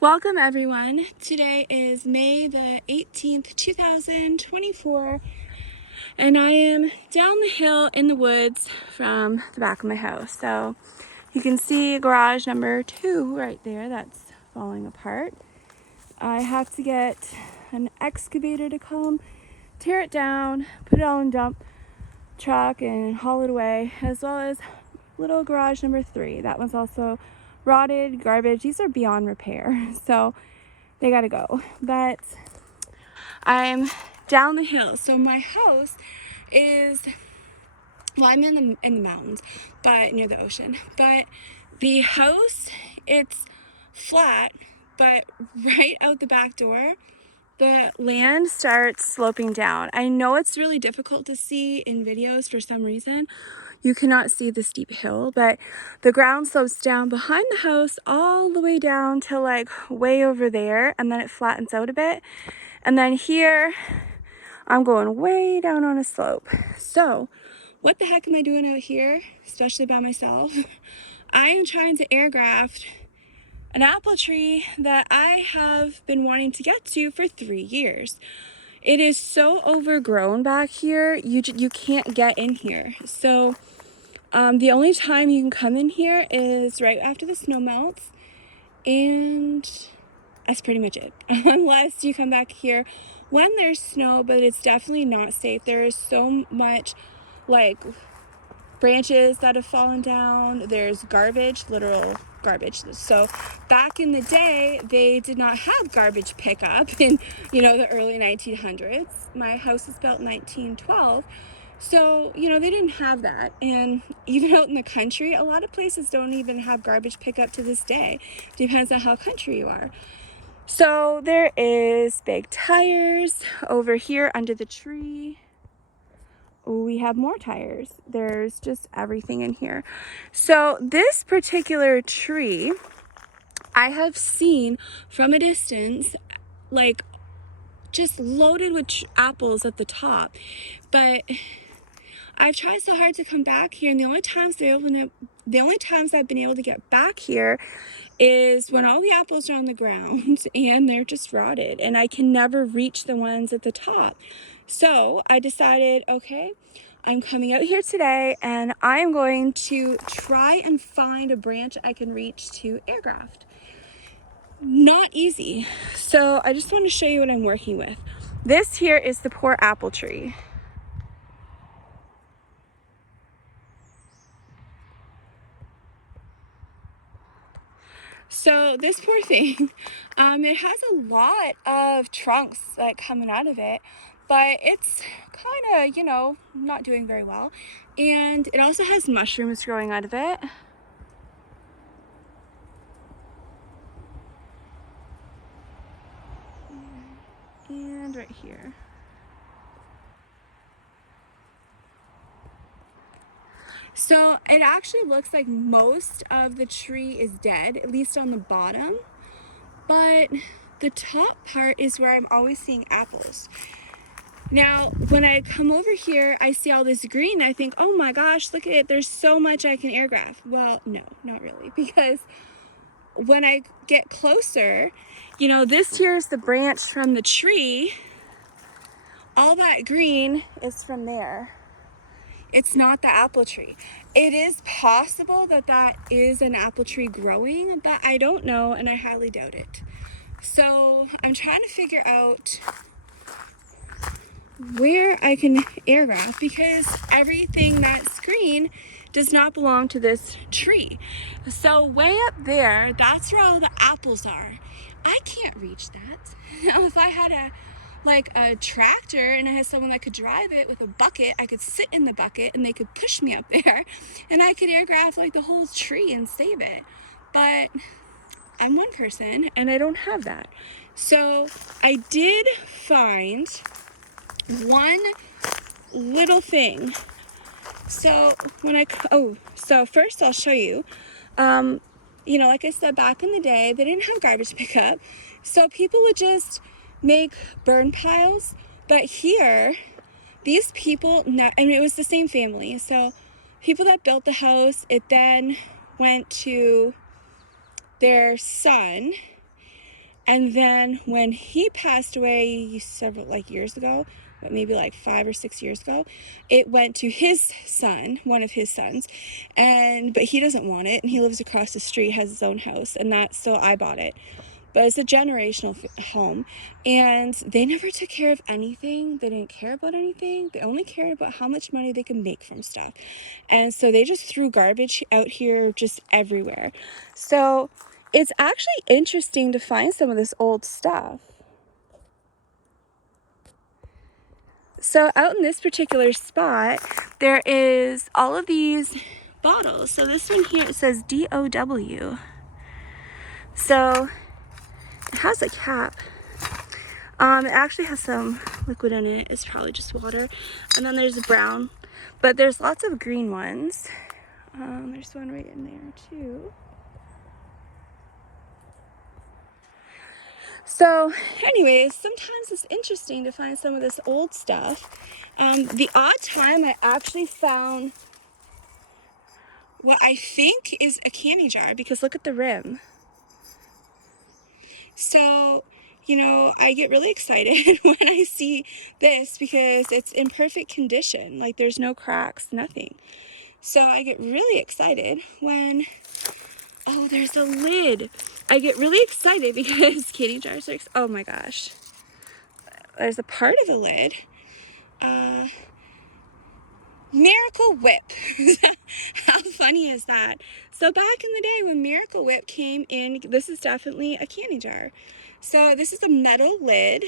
Welcome everyone. Today is May the 18th, 2024, and I am down the hill in the woods from the back of my house. So you can see garage number 2 right there that's falling apart. I have to get an excavator to come tear it down, put it all in dump truck and haul it away, as well as little garage number 3. That one's also rotted, garbage. These are beyond repair, so they gotta go. But I'm down the hill. So my house is, well, I'm in the mountains, but near the ocean. But the house, it's flat, but right out the back door, the land starts sloping down. I know it's really difficult to see in videos for some reason. You cannot see the steep hill, but the ground slopes down behind the house all the way down to like way over there, and then it flattens out a bit. And then here, I'm going way down on a slope. So what the heck am I doing out here, especially by myself? I am trying to air graft an apple tree that I have been wanting to get to for 3 years. It is so overgrown back here, you can't get in here. So the only time you can come in here is right after the snow melts, and that's pretty much it. Unless you come back here when there's snow, but it's definitely not safe. There is so much like branches that have fallen down. There's garbage, literal garbage. So back in the day, they did not have garbage pickup in, the early 1900s. My house was built in 1912. So, they didn't have that. And even out in the country, a lot of places don't even have garbage pickup to this day. Depends on how country you are. So there is big tires over here under the tree. We have more tires. There's just everything in here. So this particular tree, I have seen from a distance, like just loaded with apples at the top. But I've tried so hard to come back here, and the only times I've been able to get back here is when all the apples are on the ground and they're just rotted, and I can never reach the ones at the top. So I decided, okay, I'm coming out here today and I am going to try and find a branch I can reach to air graft. Not easy. So I just want to show you what I'm working with. This here is the poor apple tree. So this poor thing, it has a lot of trunks like coming out of it, but it's kind of, not doing very well. And it also has mushrooms growing out of it. And right here. So it actually looks like most of the tree is dead, at least on the bottom, but the top part is where I'm always seeing apples. Now, when I come over here, I see all this green. I think, oh my gosh, look at it. There's so much I can air graft. Well, no, not really, because when I get closer, this here is the branch from the tree. All that green is from there. It's not the apple tree. It is possible that that is an apple tree growing, but I don't know, and I highly doubt it. So I'm trying to figure out where I can air graft, because everything that's green does not belong to this tree. So way up there, that's where all the apples are. I can't reach that. Now, if I had a tractor and I had someone that could drive it with a bucket, I could sit in the bucket and they could push me up there and I could air graft like the whole tree and save it. But I'm one person and I don't have that. So I did find one little thing. So so first I'll show you. Like I said, back in the day, they didn't have garbage pickup. So people would just make burn piles. But here, these people, and it was the same family. So people that built the house, it then went to their son. And then when he passed away several years ago, but maybe like 5 or 6 years ago, it went to his son, one of his sons, but he doesn't want it, and he lives across the street, has his own house, and so I bought it. But it's a generational home, and they never took care of anything. They didn't care about anything. They only cared about how much money they could make from stuff. And so they just threw garbage out here just everywhere. So it's actually interesting to find some of this old stuff. So out in this particular spot, there is all of these bottles. So this one here, it says DOW. So it has a cap. It actually has some liquid in it. It's probably just water. And then there's a brown, but there's lots of green ones. There's one right in there too. So anyways, sometimes it's interesting to find some of this old stuff. The odd time I actually found what I think is a candy jar, because look at the rim. So, you know, I get really excited when I see this because it's in perfect condition. Like, there's no cracks, nothing. So I get really excited when, oh, there's a lid. I get really excited because candy jars are, oh my gosh. There's a part of the lid. Miracle Whip. How funny is that? So back in the day when Miracle Whip came in, this is definitely a candy jar. So this is a metal lid.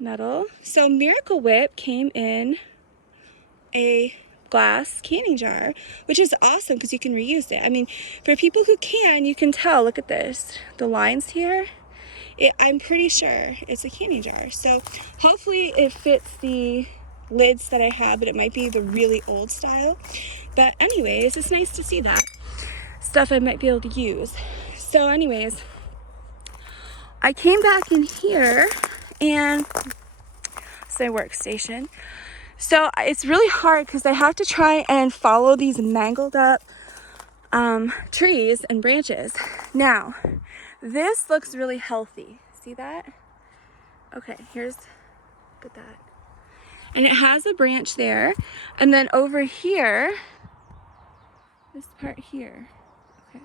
Metal. So Miracle Whip came in a glass candy jar, which is awesome because you can reuse it. I mean, for people who can, you can tell, look at this. The lines here. I'm pretty sure it's a candy jar. So hopefully it fits the lids that I have, but it might be the really old style. But anyways, it's nice to see that stuff I might be able to use. So anyways, I came back in here, and it's my workstation. So it's really hard because I have to try and follow these mangled up trees and branches. Now, this looks really healthy. See that? Okay, look at that. And it has a branch there. And then over here, this part here. Okay.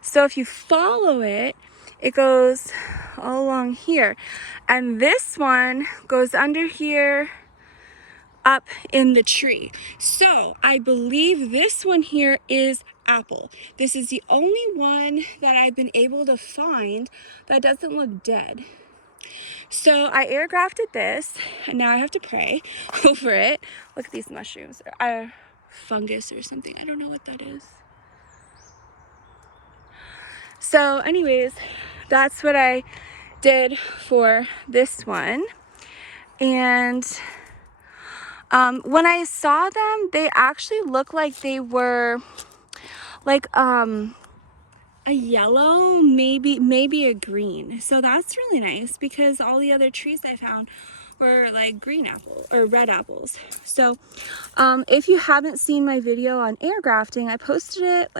So if you follow it, it goes all along here. And this one goes under here, up in the tree. So I believe this one here is apple. This is the only one that I've been able to find that doesn't look dead. So I air grafted this, and now I have to pray over it. Look at these mushrooms, or fungus or something. I don't know what that is. So anyways, that's what I did for this one. And when I saw them, they actually looked like they were like a yellow, maybe a green. So that's really nice because all the other trees I found were like green apple or red apples. So if you haven't seen my video on air grafting, I posted it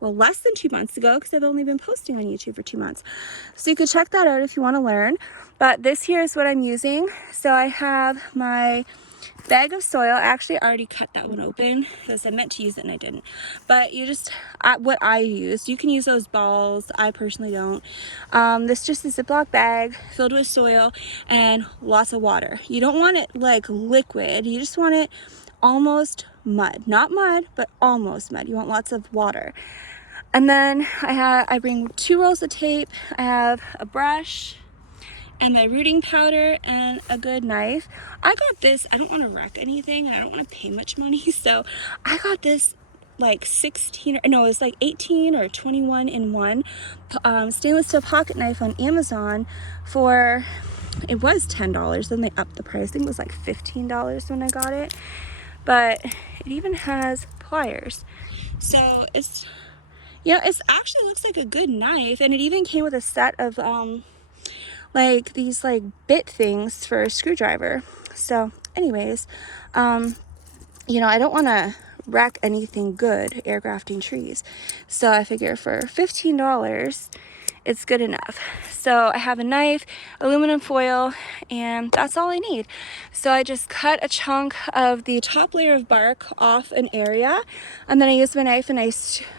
less than 2 months ago, because I've only been posting on YouTube for 2 months. So you could check that out if you want to learn. But this here is what I'm using. So I have my bag of soil. I actually already cut that one open because I meant to use it and I didn't. But what I used, you can use those balls. I personally don't. This just a Ziploc bag filled with soil and lots of water. You don't want it like liquid. You just want it almost mud. Not mud, but almost mud. You want lots of water. And then I bring 2 rolls of tape. I have a brush and my rooting powder and a good knife. I got this, I don't want to wreck anything and I don't want to pay much money, so I got this like 18 or 21 in one stainless steel pocket knife on Amazon for, it was $10, then they upped the price. I think it was like $15 when I got it. But it even has pliers. So it's, it actually looks like a good knife, and it even came with a set of like these like bit things for a screwdriver. So anyways, I don't want to wreck anything good air grafting trees. So I figure for $15, it's good enough. So I have a knife, aluminum foil, and that's all I need. So I just cut a chunk of the top layer of bark off an area, and then I use my knife and I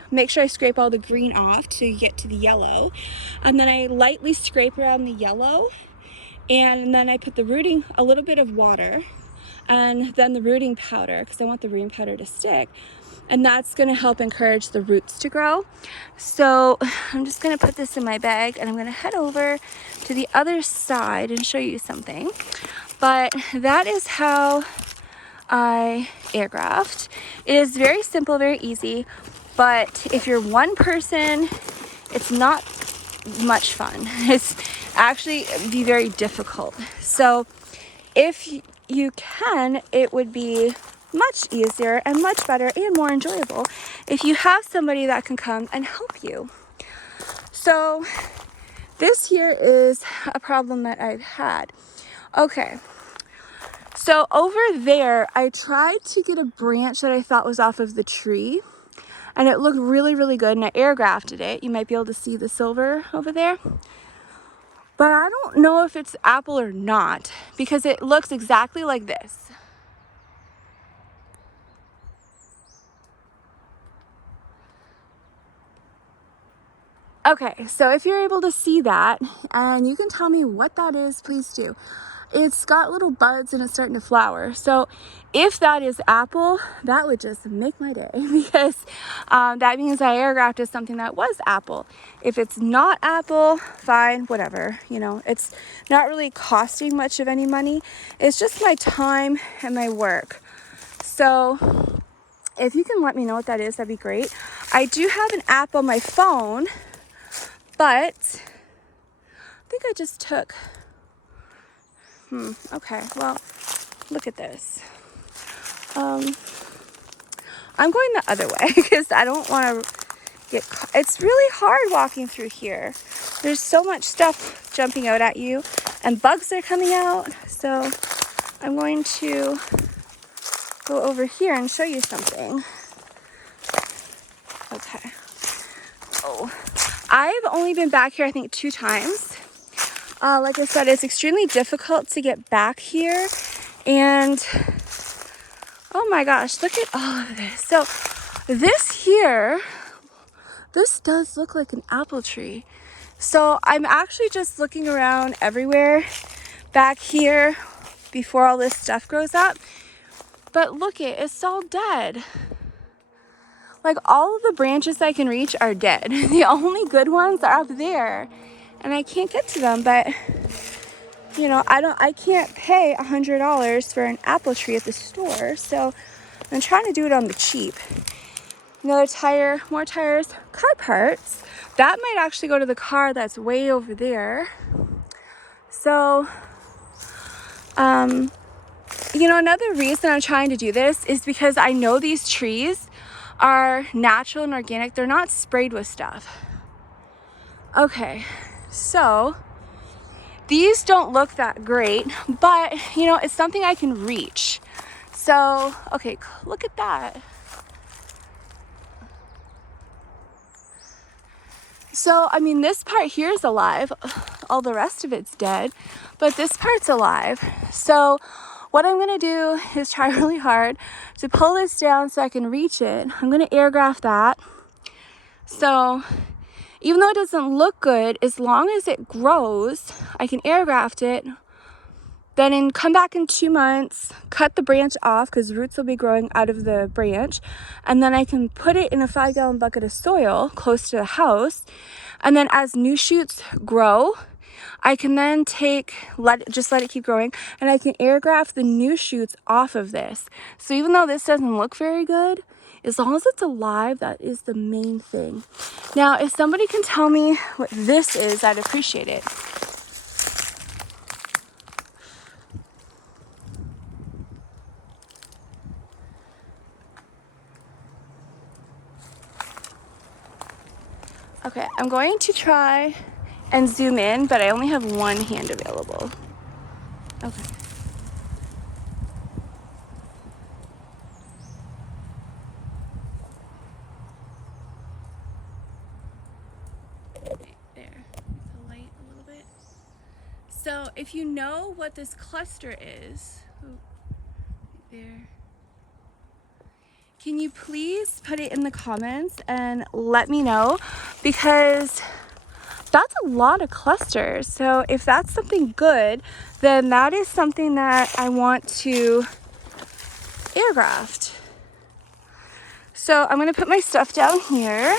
make sure I scrape all the green off to get to the yellow. And then I lightly scrape around the yellow, and then I put the rooting, a little bit of water, and then the rooting powder, because I want the rooting powder to stick. And that's going to help encourage the roots to grow. So I'm just going to put this in my bag, and I'm going to head over to the other side and show you something. But that is how I air graft. It is very simple, very easy, but if you're one person, it's not much fun. It's actually be very difficult. So if you can, it would be much easier and much better and more enjoyable if you have somebody that can come and help you. So this here is a problem that I've had. Okay, so over there I tried to get a branch that I thought was off of the tree, and it looked really, really good, and I air grafted it. You might be able to see the silver over there. But I don't know if it's apple or not, because it looks exactly like this. Okay, so if you're able to see that, and you can tell me what that is, please do. It's got little buds and it's starting to flower. So if that is apple, that would just make my day, because that means I air grafted something that was apple. If it's not apple, fine, whatever. You know, it's not really costing much of any money. It's just my time and my work. So if you can let me know what that is, that'd be great. I do have an app on my phone, but I think I just took, okay, well, look at this. I'm going the other way because I don't want to get caught. It's really hard walking through here. There's so much stuff jumping out at you, and bugs are coming out. So I'm going to go over here and show you something. Okay. Oh, I've only been back here, I think, 2 times. Like I said, it's extremely difficult to get back here, and oh my gosh, look at all of this. So this here, this does look like an apple tree. So I'm actually just looking around everywhere back here before all this stuff grows up. But look, it's all dead. Like, all of the branches I can reach are dead. The only good ones are up there, and I can't get to them. But you know, I can't pay $100 for an apple tree at the store, so I'm trying to do it on the cheap. Another tire, more tires, car parts. That might actually go to the car that's way over there. So, you know, another reason I'm trying to do this is because I know these trees are natural and organic. They're not sprayed with stuff. Okay, so these don't look that great, but you know, it's something I can reach. So, okay, look at that. So, I mean, this part here is alive. All the rest of it's dead, but this part's alive. So what I'm gonna do is try really hard to pull this down so I can reach it. I'm gonna air graft that. So even though it doesn't look good, as long as it grows, I can air graft it. Then come back in 2 months, cut the branch off because roots will be growing out of the branch. And then I can put it in a 5-gallon bucket of soil close to the house. And then as new shoots grow, I can then just let it keep growing, and I can air graft the new shoots off of this. So even though this doesn't look very good, as long as it's alive, that is the main thing. Now, if somebody can tell me what this is, I'd appreciate it. Okay, I'm going to try and zoom in, but I only have one hand available. Okay. So if you know what this cluster is, there, can you please put it in the comments and let me know, because that's a lot of clusters. So if that's something good, then that is something that I want to air graft. So I'm gonna put my stuff down here.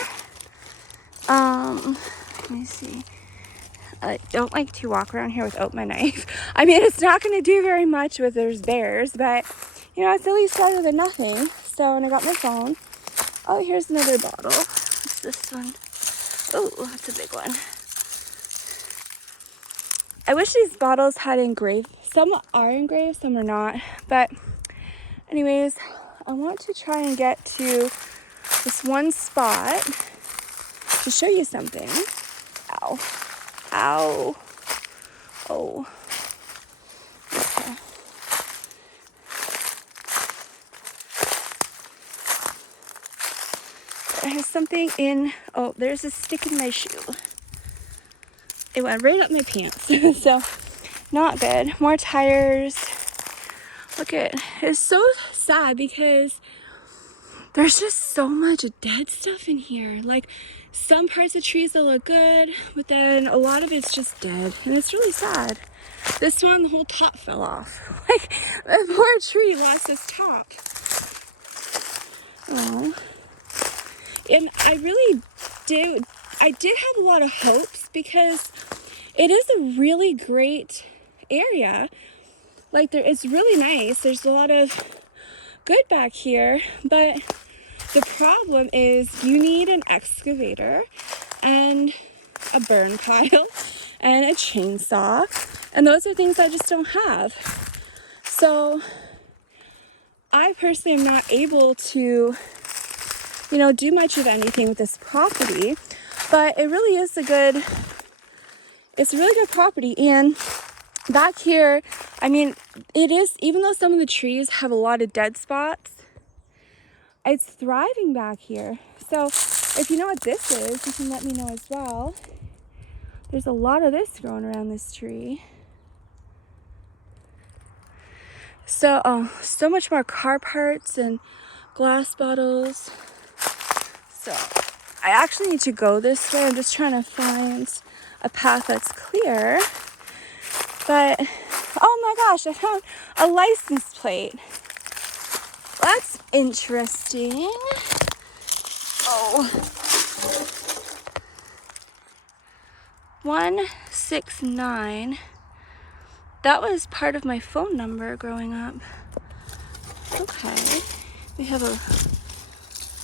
Let me see. I don't like to walk around here without my knife. I mean, it's not gonna do very much with there's bears, but you know, it's at least better than nothing. So, and I got my phone. Oh, here's another bottle. What's this one? Oh, that's a big one. I wish these bottles had engraved. Some are engraved, some are not. But anyways, I want to try and get to this one spot to show you something. Ow. Ow. Oh. Okay. There's something in, oh, there's a stick in my shoe. It went right up my pants. So, not good. More tires. Look at, it's so sad because there's just so much dead stuff in here. Like, some parts of trees that look good, but then a lot of it's just dead. And it's really sad. This one, the whole top fell off. Like, the poor tree lost its top. Oh. And I did have a lot of hopes because it is a really great area. Like, it's really nice. There's a lot of good back here, but the problem is you need an excavator and a burn pile and a chainsaw, and those are things I just don't have. So I personally am not able to, you know, do much of anything with this property, but it really is it's a really good property. And back here, I mean, it is, even though some of the trees have a lot of dead spots, it's thriving back here. So if you know what this is, you can let me know as well. There's a lot of this growing around this tree. So, so much more car parts and glass bottles. So I actually need to go this way. I'm just trying to find a path that's clear. But, oh my gosh, I found a license plate. That's interesting. Oh. 169. That was part of my phone number growing up. Okay. We have a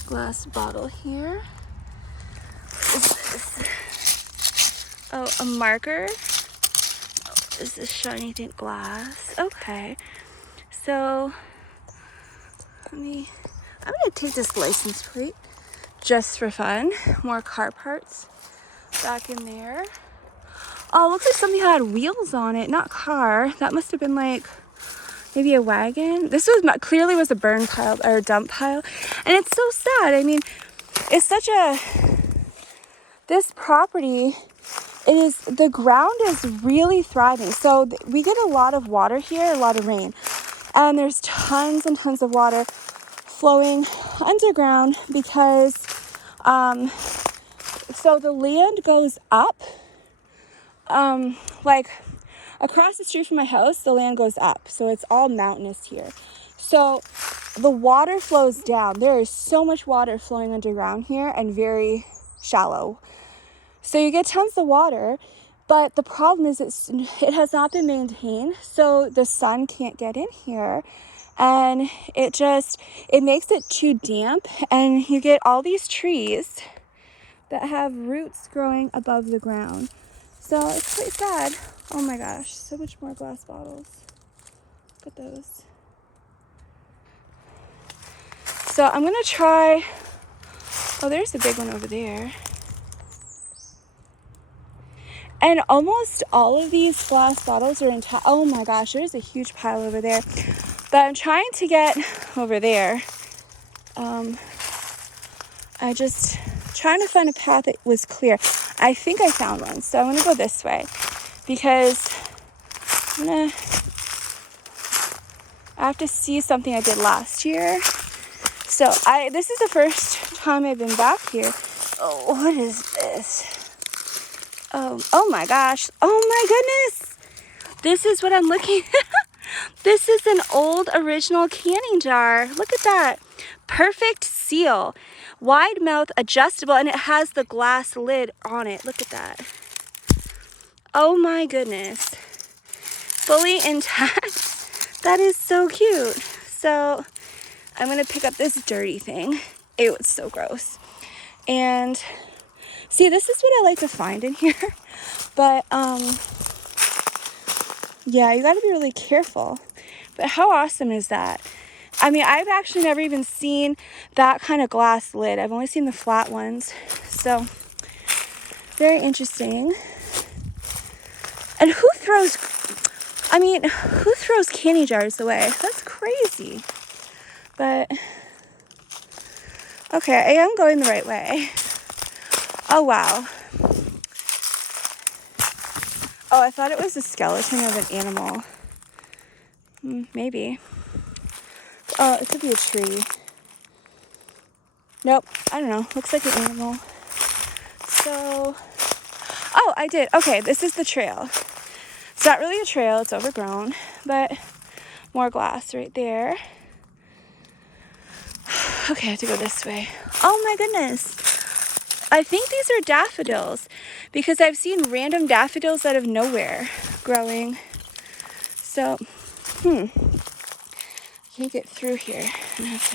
glass bottle here. What is this? Oh, a marker. Oh, is this shiny thing glass? Okay. So, I'm gonna take this license plate just for fun. More car parts back in there. Oh, looks like something had wheels on it, not car. That must have been like maybe a wagon. This was clearly was a burn pile or a dump pile, and it's so sad. I mean, it's such this property. The ground is really thriving. So we get a lot of water here, a lot of rain, and there's tons and tons of water flowing underground because, so the land goes up. Like across the street from my house, the land goes up. So it's all mountainous here. So the water flows down. There is so much water flowing underground here and very shallow. So you get tons of water, but the problem is it has not been maintained. So the sun can't get in here, and it makes it too damp, and you get all these trees that have roots growing above the ground. So it's quite sad. Oh my gosh, so much more glass bottles. Look at those. So I'm gonna try, oh, there's a big one over there. And almost all of these glass bottles are intact. Oh my gosh, there's a huge pile over there. But I'm trying to get over there. I just trying to find a path that was clear. I think I found one, so I'm gonna go this way because I have to see something I did last year. So this is the first time I've been back here. Oh, what is this? Oh my gosh. Oh my goodness. This is what I'm looking at. This is an old original canning jar. Look at that. Perfect seal. Wide mouth, adjustable, and it has the glass lid on it. Look at that. Oh my goodness. Fully intact. That is so cute. So I'm gonna pick up this dirty thing. Ew, it's so gross. And see, this is what I like to find in here. But yeah, you gotta be really careful. But how awesome is that? I mean, I've actually never even seen that kind of glass lid. I've only seen the flat ones. So very interesting. And who throws candy jars away? That's crazy. But okay, I am going the right way. Oh wow. Oh, I thought it was a skeleton of an animal. Maybe. Oh, it could be a tree. Nope, I don't know. Looks like an animal. So, oh, I did. Okay, this is the trail. It's not really a trail, it's overgrown, but more glass right there. Okay, I have to go this way. Oh my goodness. I think these are daffodils because I've seen random daffodils out of nowhere growing. So, can't get through here. I'm gonna have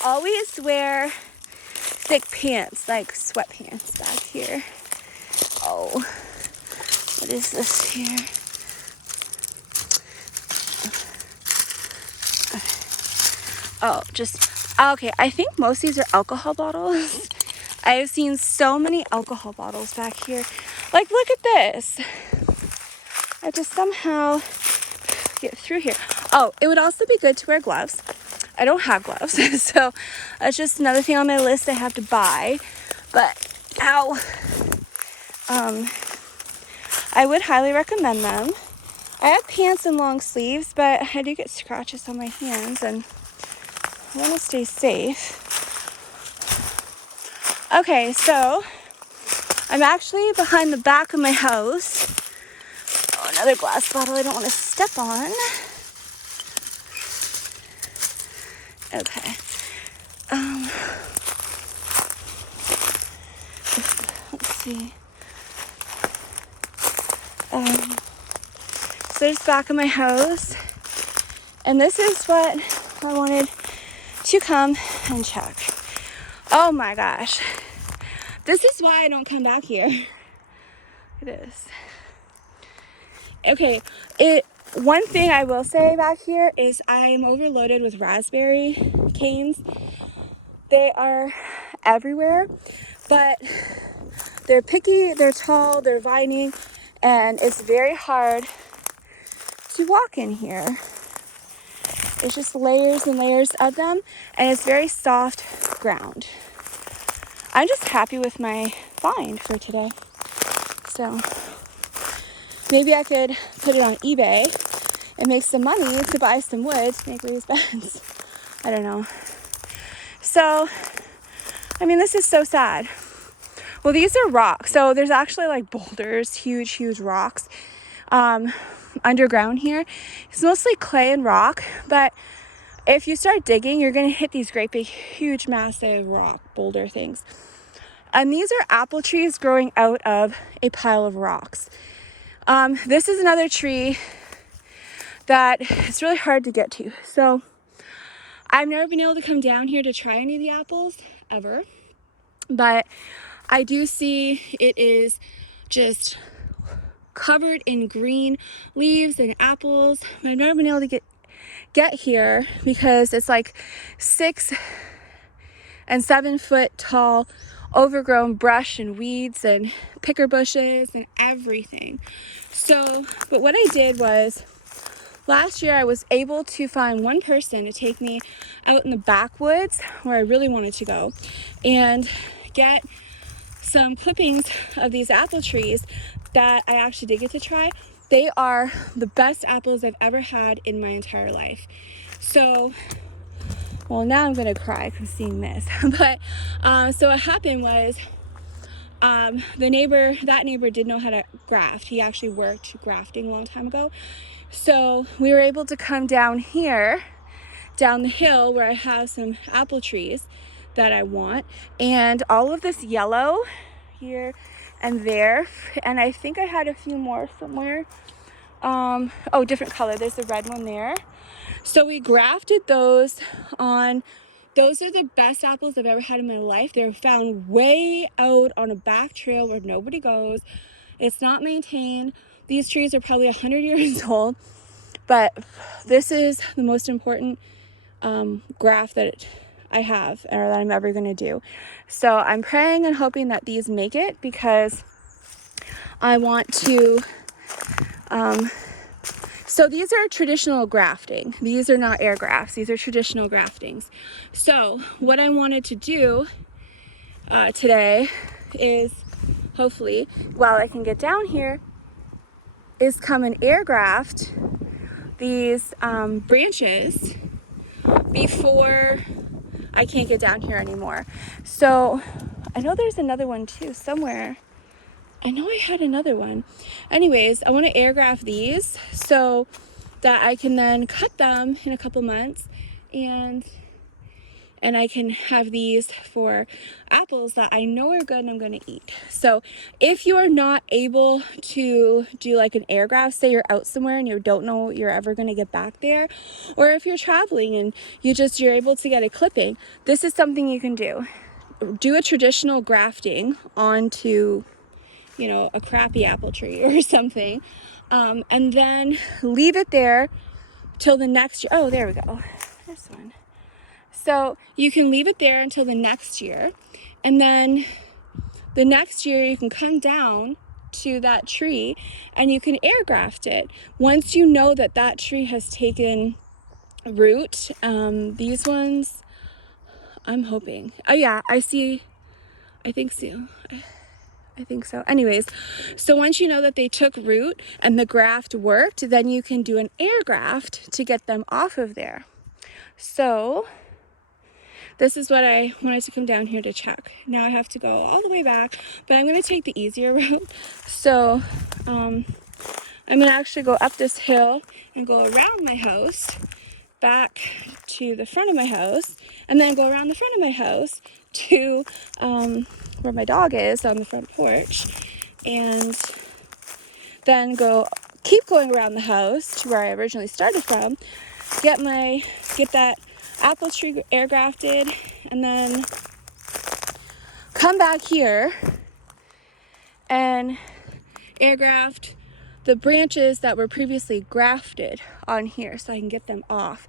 to always wear thick pants, like sweatpants back here. Oh, what is this here? Oh, okay, I think most of these are alcohol bottles. I have seen so many alcohol bottles back here. Like, look at this. I just somehow get through here. Oh, it would also be good to wear gloves. I don't have gloves, so that's just another thing on my list I have to buy. But, ow. I would highly recommend them. I have pants and long sleeves, but I do get scratches on my hands, and I want to stay safe. Okay, so I'm actually behind the back of my house. Oh, another glass bottle I don't want to step on. Okay. Let's see. So there's the back of my house. And this is what I wanted to come and check. Oh my gosh. This is why I don't come back here. It is. Okay, one thing I will say back here is I'm overloaded with raspberry canes. They are everywhere, but they're picky, they're tall, they're vining, and it's very hard to walk in here. It's just layers and layers of them, and it's very soft ground. I'm just happy with my find for today. So maybe I could put it on eBay and make some money to buy some wood to make raised beds. I don't know. So, I mean, this is so sad. Well, these are rocks. So there's actually like boulders, huge, huge rocks underground here. It's mostly clay and rock, but if you start digging, you're going to hit these great big, huge, massive rock boulder things. And these are apple trees growing out of a pile of rocks. This is another tree that it's really hard to get to. So I've never been able to come down here to try any of the apples ever, but I do see it is just covered in green leaves and apples. I've never been able to get here because it's like 6 and 7 foot tall overgrown brush and weeds and picker bushes and everything. So, but what I did was last year I was able to find one person to take me out in the backwoods where I really wanted to go and get some clippings of these apple trees that I actually did get to try. They are the best apples I've ever had in my entire life. So, well, now I'm gonna cry from seeing this. But so what happened was that neighbor did know how to graft. He actually worked grafting a long time ago. So we were able to come down here, down the hill where I have some apple trees that I want, and all of this yellow here and there, and I think I had a few more somewhere. Oh, different color. There's the red one there. So we grafted those on. Those are the best apples I've ever had in my life. They're found way out on a back trail where nobody goes. It's not maintained. These trees are probably 100 years old, but this is the most important graft that I have or that I'm ever going to do. So I'm praying and hoping that these make it, because I want to so these are traditional grafting. These are not air grafts. These are traditional graftings. So what I wanted to do today is, hopefully, while I can get down here, is come and air graft these branches before I can't get down here anymore. So I know there's another one too somewhere. I know I had another one. Anyways, I want to air graft these so that I can then cut them in a couple months, and I can have these for apples that I know are good and I'm going to eat. So if you are not able to do like an air graft, say you're out somewhere and you don't know you're ever going to get back there, or if you're traveling and you're able to get a clipping, this is something you can do. Do a traditional grafting onto, you know, a crappy apple tree or something, and then leave it there till the next year. Oh, there we go. This one. So you can leave it there until the next year, and then the next year you can come down to that tree and you can air graft it. Once you know that that tree has taken root, these ones, I'm hoping. Oh yeah, I see. I think so. I think so. Anyways, so once you know that they took root and the graft worked, then you can do an air graft to get them off of there. So this is what I wanted to come down here to check. Now I have to go all the way back, but I'm going to take the easier route. So I'm going to actually go up this hill and go around my house, back to the front of my house, and then go around the front of my house to where my dog is on the front porch, and then keep going around the house to where I originally started from, get that apple tree air grafted, and then come back here and air graft the branches that were previously grafted on here so I can get them off.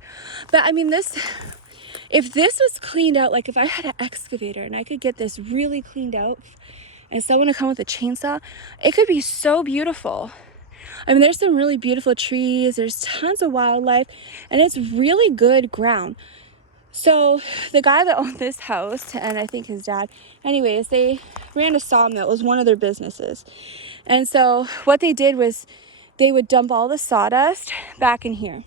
But I mean, if this was cleaned out, like if I had an excavator and I could get this really cleaned out and someone to come with a chainsaw, it could be so beautiful. I mean, there's some really beautiful trees, there's tons of wildlife, and it's really good ground. So the guy that owned this house, and I think his dad, anyways, they ran a sawmill. It was one of their businesses. And so what they did was they would dump all the sawdust back in here.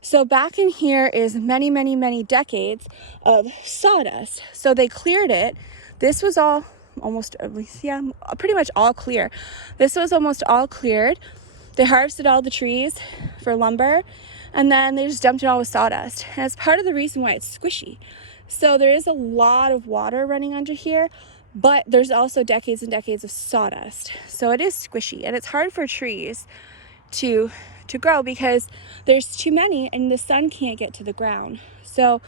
So back in here is many, many, many decades of sawdust. So they cleared it. This was all almost, at least, yeah, pretty much all clear. This was almost all cleared. They harvested all the trees for lumber, and then they just dumped it all with sawdust. And it's part of the reason why it's squishy. So there is a lot of water running under here, but there's also decades and decades of sawdust. So it is squishy, and it's hard for trees to grow because there's too many and the sun can't get to the ground. So,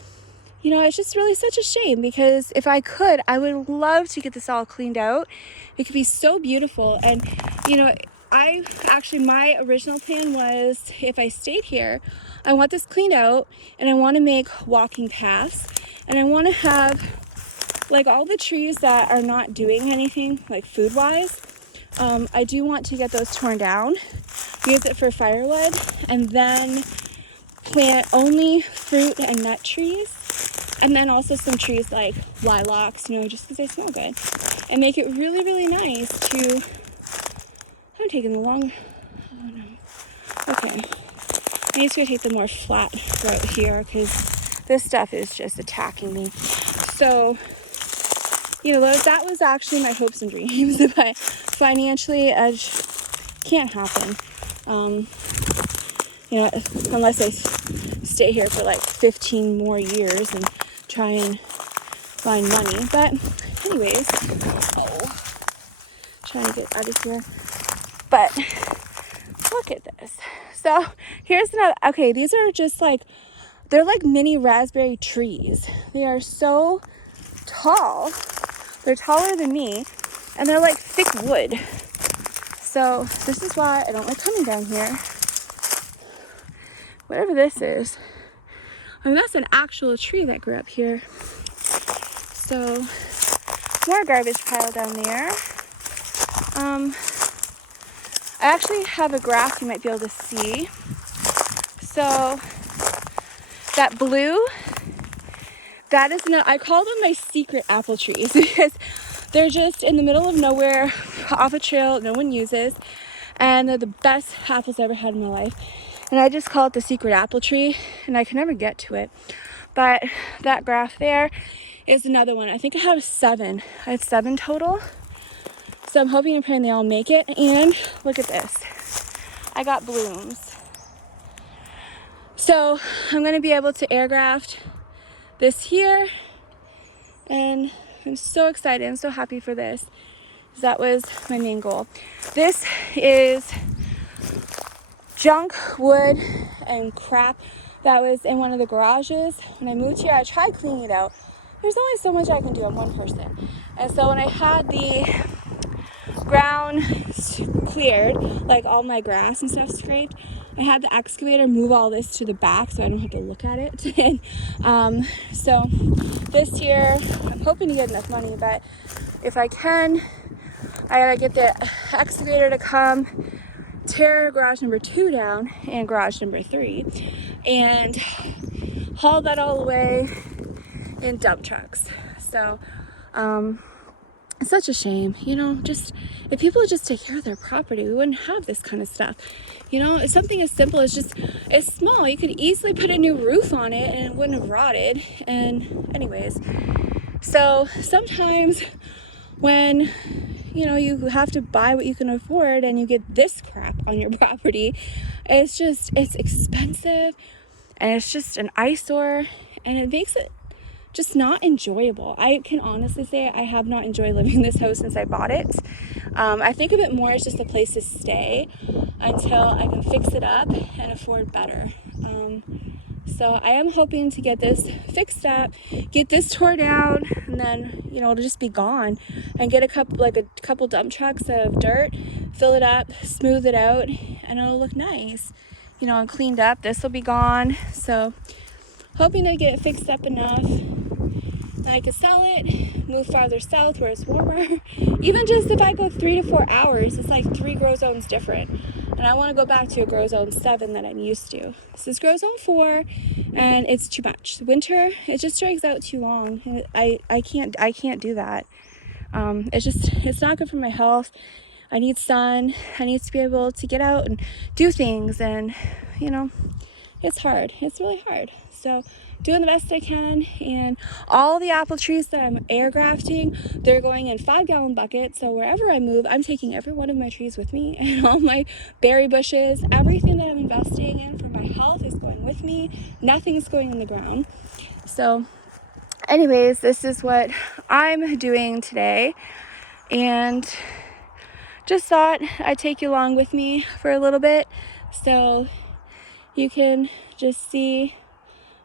you know, it's just really such a shame, because if I could, I would love to get this all cleaned out. It could be so beautiful. And, you know, my original plan was, if I stayed here, I want this cleaned out and I want to make walking paths, and I want to have like all the trees that are not doing anything like food wise. I do want to get those torn down, use it for firewood, and then plant only fruit and nut trees And then also some trees like lilacs, you know, just because they smell good. And make it really, really nice to... I'm taking the long... Oh no. Okay. I need to take the more flat route here because this stuff is just attacking me. So, you know, that was actually my hopes and dreams, but financially, it can't happen. You know, unless I stay here for like 15 more years and try and find money. But anyways, trying to get out of here. But look at this. So here's another, okay, these are just like, they're like mini raspberry trees. They are so tall. They're taller than me, and they're like thick wood. So this is why I don't like coming down here. Whatever this is. I mean, that's an actual tree that grew up here. So more garbage pile down there. I actually have a graph you might be able to see. So that blue, that is I call them my secret apple trees because they're just in the middle of nowhere, off a trail no one uses, and they're the best apples I ever had in my life. And I just call it the secret apple tree, and I can never get to it. But that graph there is another one. I think I have 7. I have 7 total. So I'm hoping and praying they all make it. And look at this. I got blooms. So I'm going to be able to air graft this here. And I'm so excited. I'm so happy for this. That was my main goal. This is junk wood and crap that was in one of the garages. When I moved here, I tried cleaning it out. There's only so much I can do. I'm one person. And so when I had the ground cleared, like all my grass and stuff scraped, I had the excavator move all this to the back so I don't have to look at it. And so this year, I'm hoping to get enough money, but if I can, I gotta get the excavator to come tear garage number 2 down and garage number 3 and haul that all away in dump trucks. So it's such a shame, you know, just if people would just take care of their property, we wouldn't have this kind of stuff. You know, it's something as simple as just, it's small. You could easily put a new roof on it and it wouldn't have rotted. And anyways, so sometimes when, you know, you have to buy what you can afford and you get this crap on your property, it's expensive and it's just an eyesore and it makes it just not enjoyable. I can honestly say I have not enjoyed living in this house since I bought it. I think of it more as just a place to stay until I can fix it up and afford better. So I am hoping to get this fixed up, get this tore down, and then, you know, it'll just be gone, and get a couple dump trucks of dirt, fill it up, smooth it out, and it'll look nice, you know, and cleaned up. This will be gone. So hoping to get it fixed up enough that I could sell it, move farther south where it's warmer. Even just if I go 3 to 4 hours, it's like 3 grow zones different. And I want to go back to a grow zone 7 that I'm used to. This is grow zone 4, and it's too much. Winter, it just drags out too long. I can't do that. It's not good for my health. I need sun. I need to be able to get out and do things, and you know, it's hard. It's really hard. So doing the best I can, and all the apple trees that I'm air grafting, they're going in 5-gallon buckets. So wherever I move, I'm taking every one of my trees with me, and all my berry bushes, everything that I'm investing in for my health is going with me. Nothing's going in the ground. So anyways, this is what I'm doing today, and just thought I'd take you along with me for a little bit so you can just see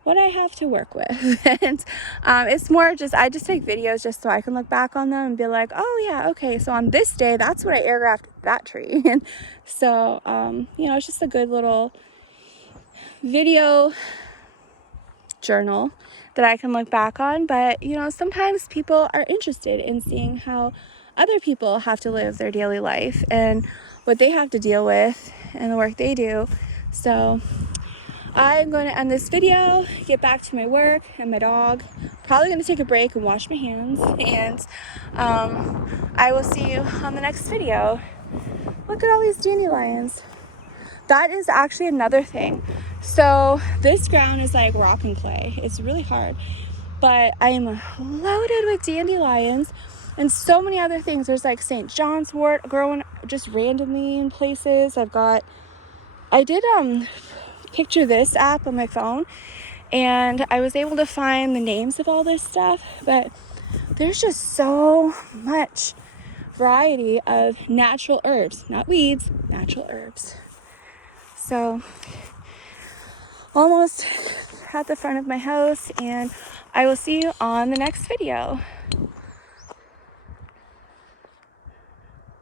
what I have to work with. And it's more just, I just take videos just so I can look back on them and be like, oh yeah, okay, so on this day, that's what I air grafted that tree. And so, you know, it's just a good little video journal that I can look back on. But, you know, sometimes people are interested in seeing how other people have to live their daily life and what they have to deal with and the work they do. So I'm going to end this video, get back to my work and my dog. Probably going to take a break and wash my hands. And I will see you on the next video. Look at all these dandelions. That is actually another thing. So this ground is like rock and clay. It's really hard. But I am loaded with dandelions and so many other things. There's like St. John's wort growing just randomly in places. I did picture this app on my phone, and I was able to find the names of all this stuff, but there's just so much variety of natural herbs, not weeds, natural herbs. So almost at the front of my house, and I will see you on the next video.